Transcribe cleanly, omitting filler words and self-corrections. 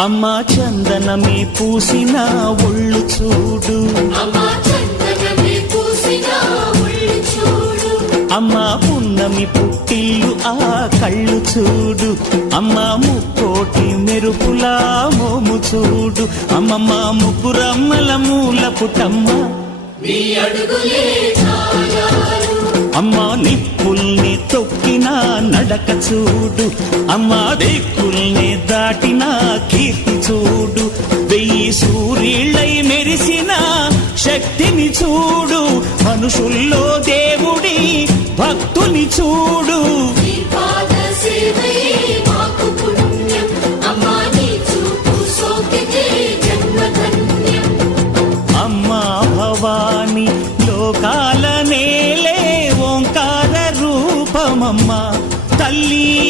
అమ్మా చందనమే పూసిన ఒళ్ళు చూడు, అమ్మా పున్నమి పుట్టిల్లు ఆ కళ్ళు చూడు, అమ్మా ముక్కోటి మెరుపులా మోము చూడు, అమ్మమ్మ ముగ్గురమ్మల మూల పుటమ్మ అమ్మా నిప్పుల్ని తొక్కిన నడక చూడు, అమ్మా దిక్కుల్ని దాటిన కీర్తి చూడు, 1000 సూర్యుళ్ళై మెరిసిన శక్తిని చూడు, మనుషుల్లో దేవుడి భక్తుని చూడు.